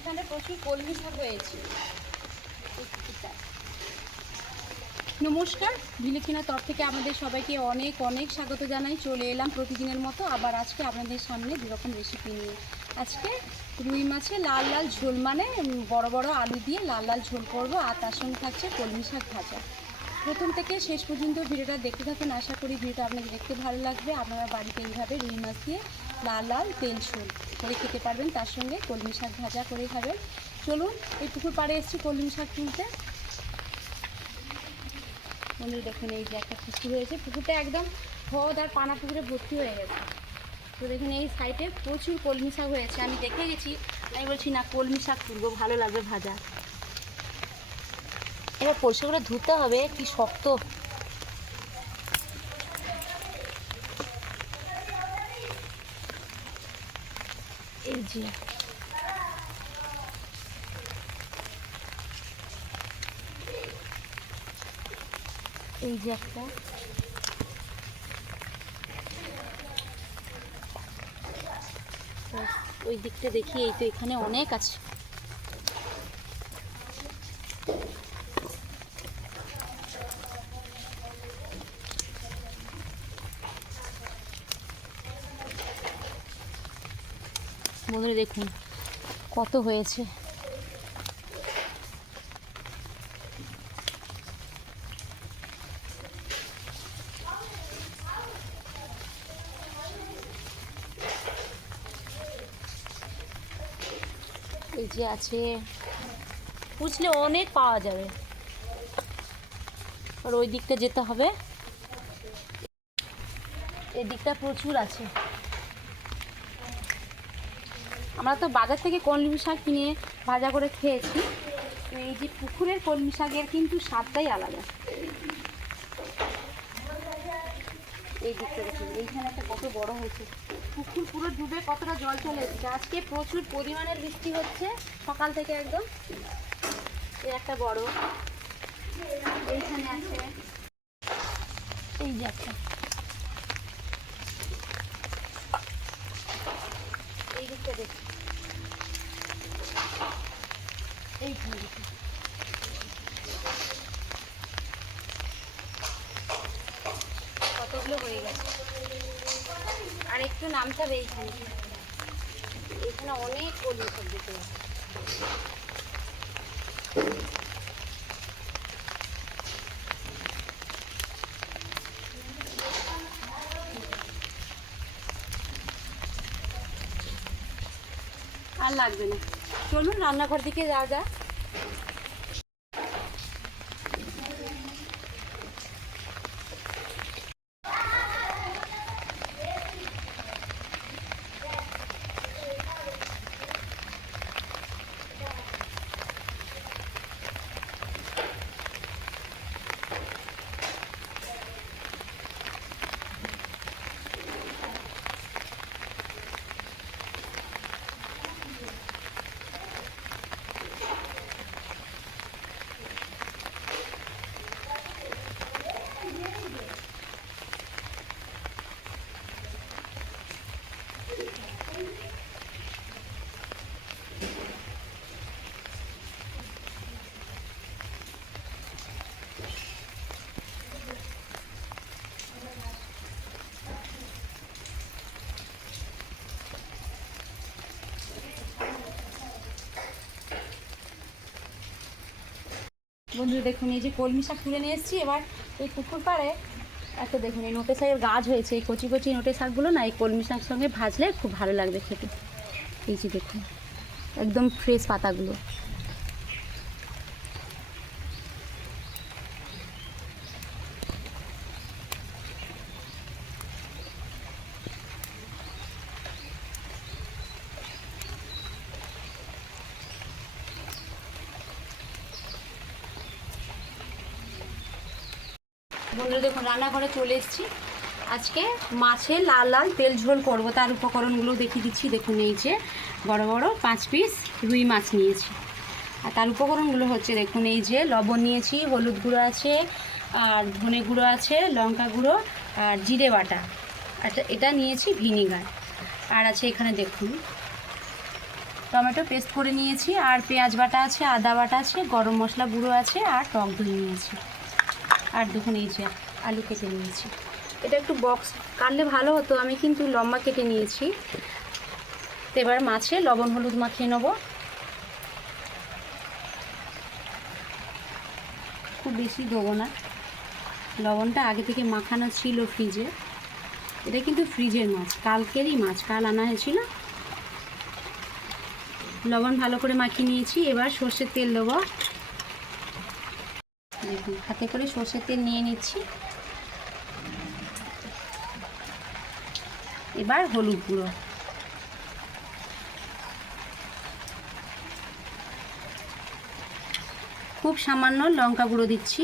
এখানে প্রচুর কলমি শাক হয়েছে। নমস্কার ভিলেকিনা তরফ থেকে আমাদের সবাইকে অনেক অনেক স্বাগত জানাই। চলে এলাম প্রতিদিনের মতো, আবার আজকে আপনাদের সামনে দুরকম রেসিপি নিয়ে। আজকে রুই মাছে লাল লাল ঝোল মানে বড় বড় আলু দিয়ে লাল লাল ঝোল করব, আর তার সঙ্গে থাকছে কলমি শাক ভাজা। প্রথম থেকে শেষ পর্যন্ত ভিডিওটা দেখতে থাকুন। আশা করি ভিডিওটা আপনাদের দেখতে ভালো লাগবে। আপনারা বাড়িতে এইভাবে রুই মাছ দিয়ে লাল লাল তেল ঝোল করে খেতে পারবেন, তার সঙ্গে কলমি শাক ভাজা করে খাবেন। চলুন, এই পুকুর পাড়ে এসেছি কলমি শাক তুলতে বন্ধুরা, দেখুন, এই যে একটা পুকুর হয়েছে পুকুরটা একদম হদ আর পানা পুকুরে ভর্তি হয়ে গেছে। তো দেখুন, এই সাইডে প্রচুর কলমি শাক হয়েছে। আমি দেখে গেছি, আমি বলছি, না, কলমি শাক তুলবো ভালো লাগবে ভাজা। এবার পরিষ্কার করে ধুতে হবে, কি শক্ত। যে এই যে একটা ওই দিকটা দেখি এই তো এখানে অনেক আছে। বন্ধুরা, দেখুন কত হয়েছে। এই যে আছে, বুঝলে অনেক পাওয়া যাবে। আর ওই দিকটা যেতে হবে। এই প্রচুর আছে। আমরা তো বাজার থেকে কলমি শাক কিনে ভাজা করে খেয়েছি। এই যে পুকুরের কলমি শাকের কিন্তু স্বাদটাই আলাদা। এই দিকটা দেখুন, এইখানে একটা কত বড় হয়েছে। পুকুর পুরো ডুবে কতটা জল চলে এসেছে। আজকে প্রচুর পরিমাণের বৃষ্টি হচ্ছে, সকাল থেকে একদম। এই একটা বড়। এইখানে আছে। এই যে একটা। এই দিকটা দেখুন। কতগুলো হয়ে গেছে? আর একটু নামতে হবে এইখানে এখানে অনেক কলমি সব দিতে হবে আর লাগবে না। চলুন রান্নাঘর দিকে যাওয়া যাক। বন্ধুরা দেখুন, এই যে কলমি শাক তুলে নিয়ে এসেছি, এবার এই পুকুর পাড়ে এত দেখুন, এই নোটে শাকের গাছ হয়েছে, এই কচি কচি নোটে শাকগুলো না, এই কলমি শাক সঙ্গে ভাজলে খুব ভালো লাগবে খেতে। এই যে দেখুন, একদম ফ্রেশ পাতাগুলো বন্ধুরা দেখুন রান্নাঘরে চলে এসেছি। আজকে মাছে লাল লাল তেল ঝোল করব, তার উপকরণগুলো দেখিয়ে দিচ্ছি। দেখুন এই যে বড় বড় পাঁচ পিস রুই মাছ নিয়েছি। আর তার উপকরণগুলো হচ্ছে, দেখুন এই যে লবণ নিয়েছি, হলুদ গুঁড়ো আছে, আর ধনে গুঁড়ো আছে, লঙ্কা গুঁড়ো, আর জিরে বাটা। আর এটা নিয়েছি ভিনিগার। আর আছে এখানে দেখুন, টমেটো পেস্ট করে নিয়েছি, আর পেঁয়াজ বাটা আছে, আদা বাটা আছে, গরম মশলা গুঁড়ো আছে, আর টক দই নিয়েছি। আর দেখুন এই যে আলু কেটে নিয়েছি। এটা একটু বক্স কাটলে ভালো হতো, আমি কিন্তু লম্বা কেটে নিয়েছি। তো এবার মাছে লবণ হলুদ মাখিয়ে নেব। খুব বেশি দেবো না। লবণটা আগে থেকে মাখানো ছিল ফ্রিজে এটা কিন্তু ফ্রিজের মাছ, কালকেরই মাছ, কাল আনা হয়েছিল। লবণ ভালো করে মাখিয়ে নিয়েছি, এবার সর্ষের তেল দেবো। হাতে করে সর্ষের তেল নিয়ে নিচ্ছি। এবার হলুদ গুঁড়ো। খুব সামান্য লঙ্কা গুঁড়ো দিচ্ছি।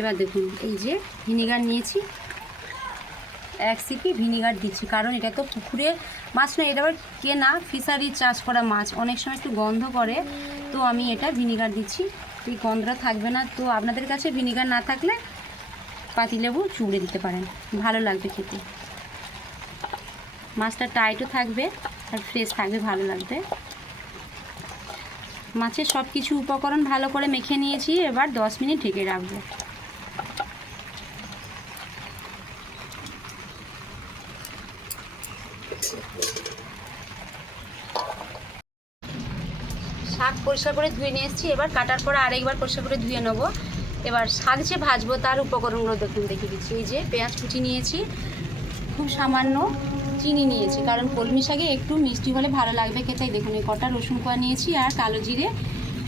এবার দেখুন এই যে ভিনিগার নিয়েছি। এক সিপি ভিনিগার দিচ্ছি। কারণ এটা তো পুকুরে মাছ নয়, এটা আবার কেনা, ফিশারি চাষ করা মাছ। অনেক সময় একটু গন্ধ করে তো আমি এটা ভিনিগার দিচ্ছি। এই গন্ধটা থাকবে না, তো আপনাদের কাছে ভিনিগার না থাকলে পাতিলেবু চুড়ে দিতে পারেন। ভালো লাগবে খেতে। মাছটা টাইটও থাকবে আর ফ্রেশ থাকবে, ভালো লাগবে। মাছের সব কিছু উপকরণ ভালো করে মেখে নিয়েছি, এবার দশ মিনিট ঢেকে রাখব। শাক পরিষ্কার করে ধুয়ে নিয়ে এসেছি। এবার কাটার পরে আরেকবার পরিষ্কার করে ধুয়ে নেব। এবার শাক যে ভাজবো তার উপকরণগুলো দেখুন, দেখিয়ে দিচ্ছি। এই যে পেঁয়াজ কুচি নিয়েছি, খুব সামান্য চিনি নিয়েছি, কারণ কলমি শাকে একটু মিষ্টি হলে ভালো লাগবে খেতে। দেখুন, এই কটা রসুন কোয়া নিয়েছি, আর কালো জিরে,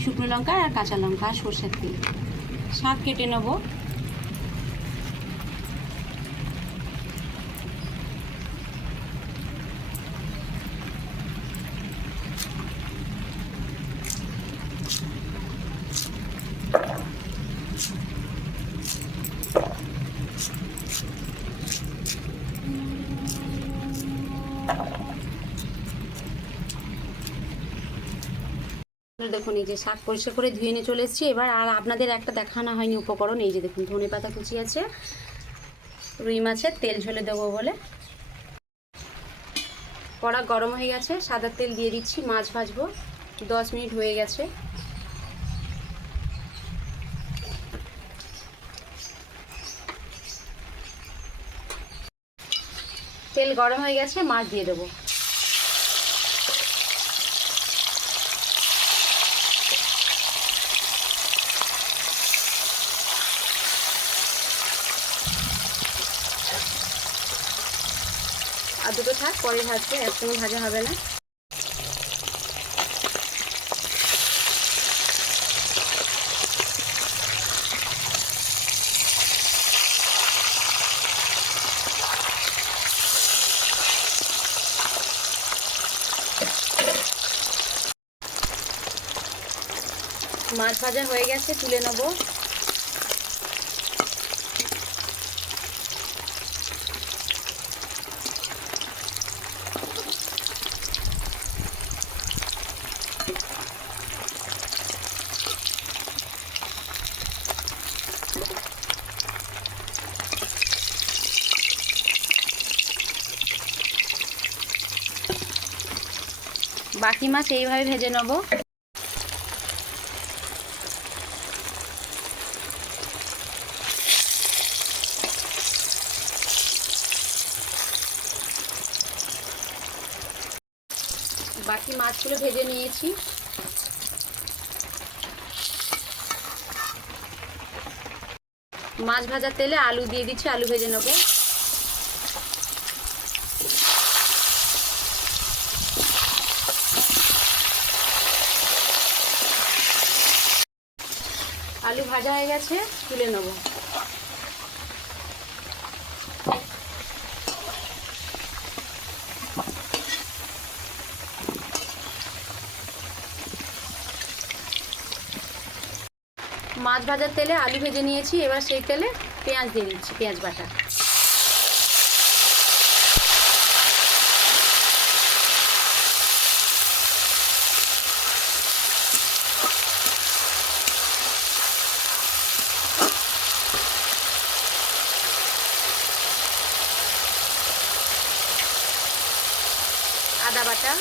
শুকনো লঙ্কা, আর কাঁচা লঙ্কা, আর সর্ষের তেল। শাক কেটে নেব। দেখুন এই যে শাক পরিষ্কার করে ধুয়ে নিয়ে চলে এসেছি। এবার আর আপনাদের একটা দেখানো হয়নি উপকরণ, এই যে দেখুন, ধনে পাতা কুচি আছে, রুই মাছের তেল ঝলে দেবো বলে। কড়া গরম হয়ে গেছে, সাদা তেল দিয়ে দিচ্ছি, মাছ ভাজবো, দশ মিনিট হয়ে গেছে। তেল গরম হয়ে গেছে, মাছ দিয়ে দেবো আর দুটো থাক পরে ভাজবে একসঙ্গে ভাজা হবে না। মাছ ভাজা হয়ে গেছে তুলে নেব। বাকি মাছ এইভাবে ভেজে নেব। বাকি মাছগুলো ভেজে নিয়েছি। মাছ ভাজার তেলে আলু দিয়ে দিচ্ছি, আলু ভেজে নেব আলু ভাজা হয়ে গেছে, তুলে নেব। মাছ ভাজার তেলে আলু ভেজে নিয়েছি, এবার সেই তেলে পেঁয়াজ দিয়ে দিচ্ছি, পেঁয়াজ বাটা আদা বাটা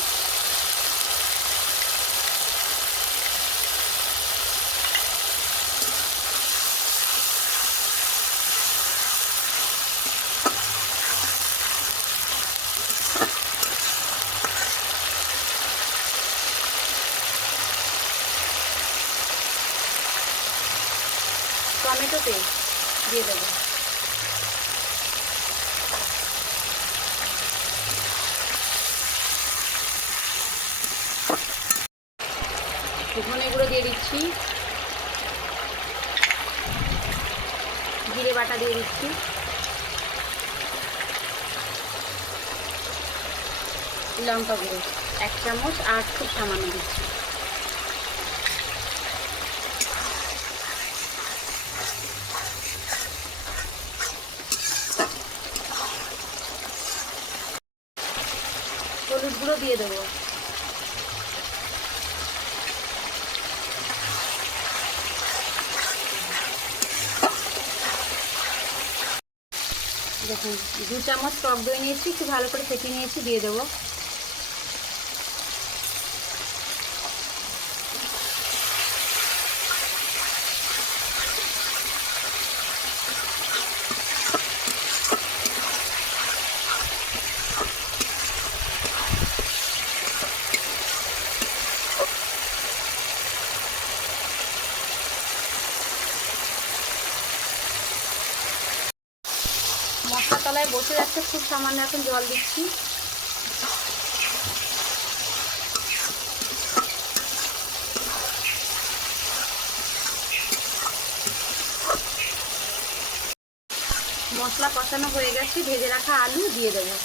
টমেটো পেস্ট দিয়ে দেবো ধনে গুঁড়ো দিয়ে দিচ্ছি জিরে বাটা দিয়ে দিচ্ছি লঙ্কা গুঁড়ো, এক চামচ আর খুব সামান্য দিচ্ছি। হলুদ গুঁড়ো দিয়ে দেবো। দেখুন, দু চামচ টক দই নিয়েছি, একটু ভালো করে ফেটে নিয়েছি, দিয়ে দেবো মশলা তলায় খুব সামান্য এখন জল দিচ্ছি। মশলা কষানো হয়ে গেছে, ভেজে রাখা আলু দিয়ে দেবো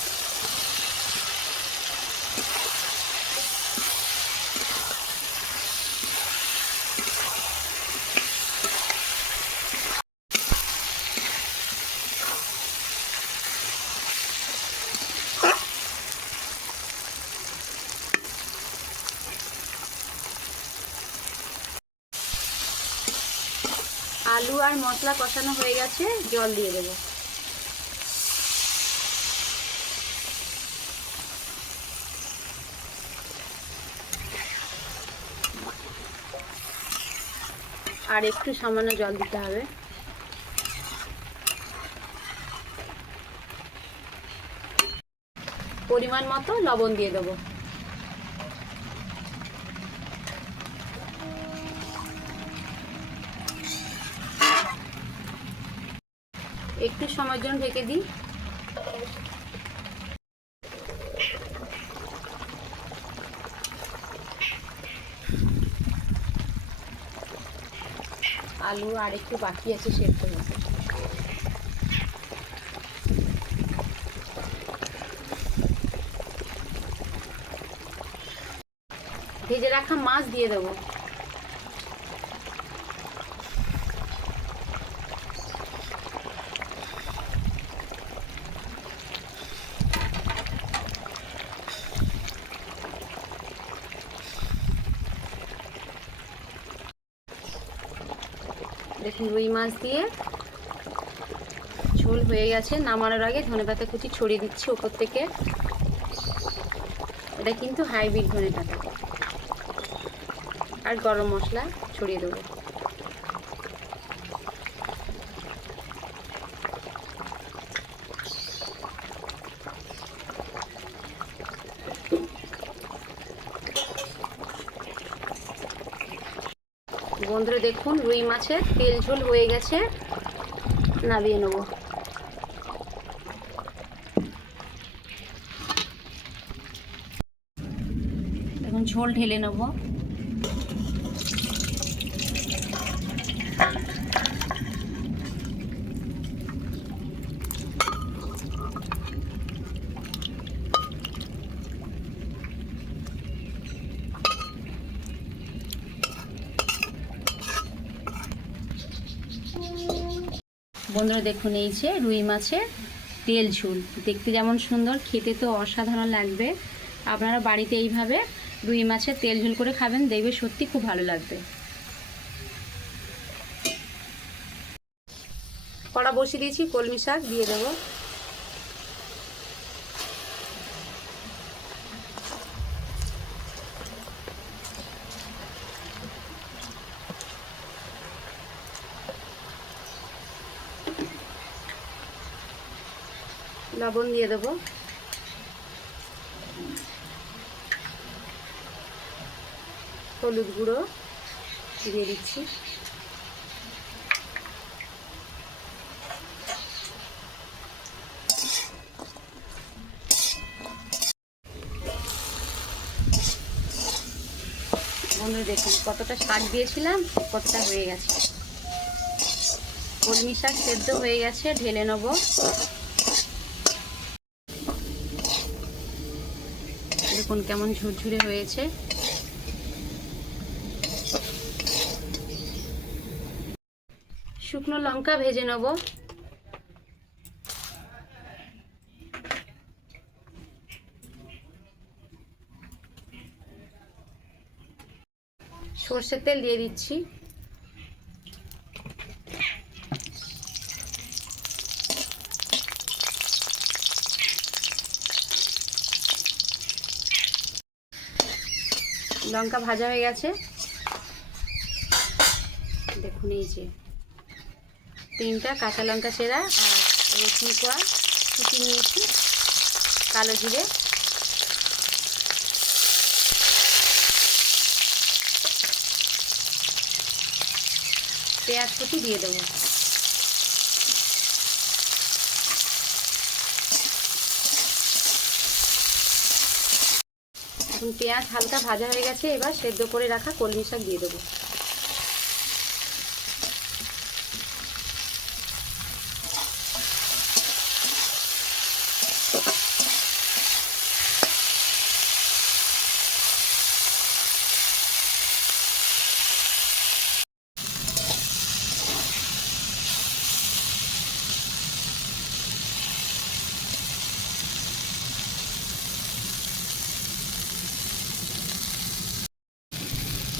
আলু আর মশলা কষানো হয়ে গেছে, জল দিয়ে দেবো। আর একটু সামান্য জল দিতে হবে। পরিমাণ মতো লবণ দিয়ে দেবো। একটু সময়ের জন্য ঢেকে দিই। আলু আর একটু বাকি আছে সেদ্ধ হতে ভেজে রাখা মাছ দিয়ে দেবো দেখুন রুই মাছ দিয়ে। ঝোল হয়ে গেছে। নামানোর আগে ধনে পাতা কুচি ছড়িয়ে দিচ্ছি ওপর থেকে। এটা কিন্তু হাইব্রিড ধনে পাতা। আর গরম মশলা ছড়িয়ে দেবো। বন্ধুরা দেখুন রুই মাছের তেল ঝোল হয়ে গেছে। নামিয়ে নেব। এখন ঝোল ঢেলে নেব। বন্ধুরা দেখুন, এই যে রুই মাছের তেল ঝুল। দেখতে যেমন সুন্দর, খেতে তো অসাধারণ লাগবে। আপনারা বাড়িতে এইভাবে রুই মাছের তেল ঝুল করে খাবেন, দেখবে সত্যি খুব ভালো লাগবে। কড়া বসিয়ে দিয়েছি, কলমি শাক দিয়ে দেবো। লবণ দিয়ে দেবো। হলুদ গুঁড়ো দিয়ে দিচ্ছি। দেখুন, কতটা শাক দিয়েছিলাম, কতটা হয়ে গেছে। কলমি শাক সেদ্ধ হয়ে গেছে, ঢেলে নেব। দেখুন কেমন ঝুরঝুরে হয়েছে। শুকনো লঙ্কা ভেজে নেব। সর্ষের তেল দিয়ে দিচ্ছি। লঙ্কা ভাজা হয়ে গেছে। দেখুন এই যে তিনটা কাঁচা লঙ্কা চেরা আর রসুন কোয়া, কুচি নিয়েছি, কালো জিরে। পেঁয়াজ কুচি দিয়ে দেবো। এখন পেঁয়াজ হালকা ভাজা হয়ে গেছে এবার সেদ্ধ করে রাখা কলমি শাক দিয়ে দেবো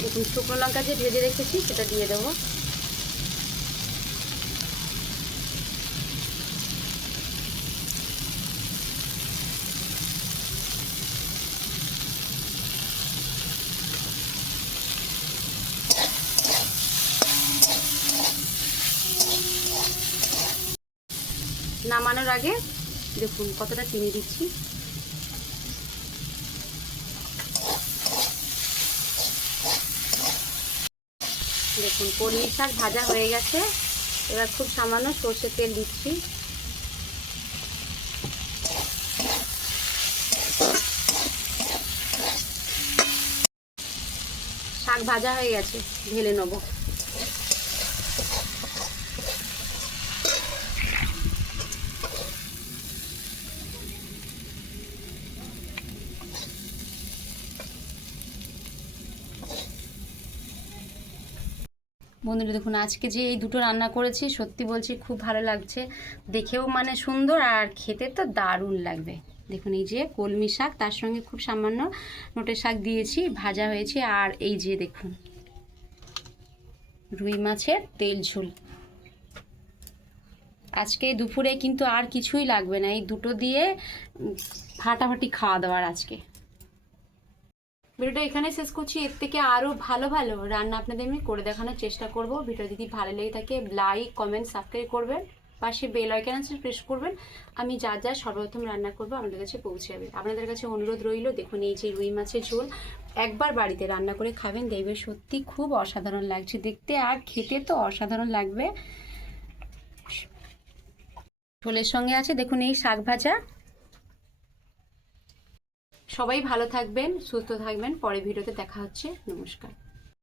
দেখুন শুকনো লঙ্কা যে ভেজে রেখেছি সেটা দিয়ে দেবো। নামানোর আগে দেখুন কতটা চিনি দিচ্ছি। দেখুন, পনির শাক ভাজা হয়ে গেছে। এবার খুব সামান্য সর্ষে তেল দিচ্ছি। শাক ভাজা হয়ে গেছে, ঢেলে নেব। বন্ধুরা, দেখুন, আজকে যে এই দুটো রান্না করেছি, সত্যি বলছি, খুব ভালো লাগছে। দেখেও মানে সুন্দর, আর খেতে তো দারুণ লাগবে। দেখুন, এই যে কলমি শাক, তার সঙ্গে খুব সামান্য নোটের শাক দিয়েছি, ভাজা হয়েছে, আর এই যে দেখুন, রুই মাছের তেল ঝোল। আজকে দুপুরে কিন্তু আর কিছুই লাগবে না, এই দুটো দিয়ে ফাটাফাটি খাওয়া দাওয়ার আজকে। ভিডিওটা এখানে শেষ করছি। এর থেকে আরও ভালো ভালো রান্না আপনাদের আমি করে দেখানোর চেষ্টা করব। ভিডিও যদি ভালো লেগে থাকে লাইক কমেন্ট সাবস্ক্রাইব করবেন। পাশে বেল আইকন আছে প্রেস করবেন। আমি যা যা সর্বপ্রথম রান্না করব আপনাদের কাছে পৌঁছে যাবে। আপনাদের কাছে অনুরোধ রইল, দেখুন এই যে রুই মাছের ঝোল, একবার বাড়িতে রান্না করে খাবেন। দেখবে সত্যি খুব অসাধারণ লাগছে। দেখতে আর খেতে তো অসাধারণ লাগবে। ঝোলের সঙ্গে আছে, দেখুন এই শাক ভাজা। সবাই ভালো থাকবেন সুস্থ থাকবেন। পরে ভিডিওতে দেখা হচ্ছে। নমস্কার।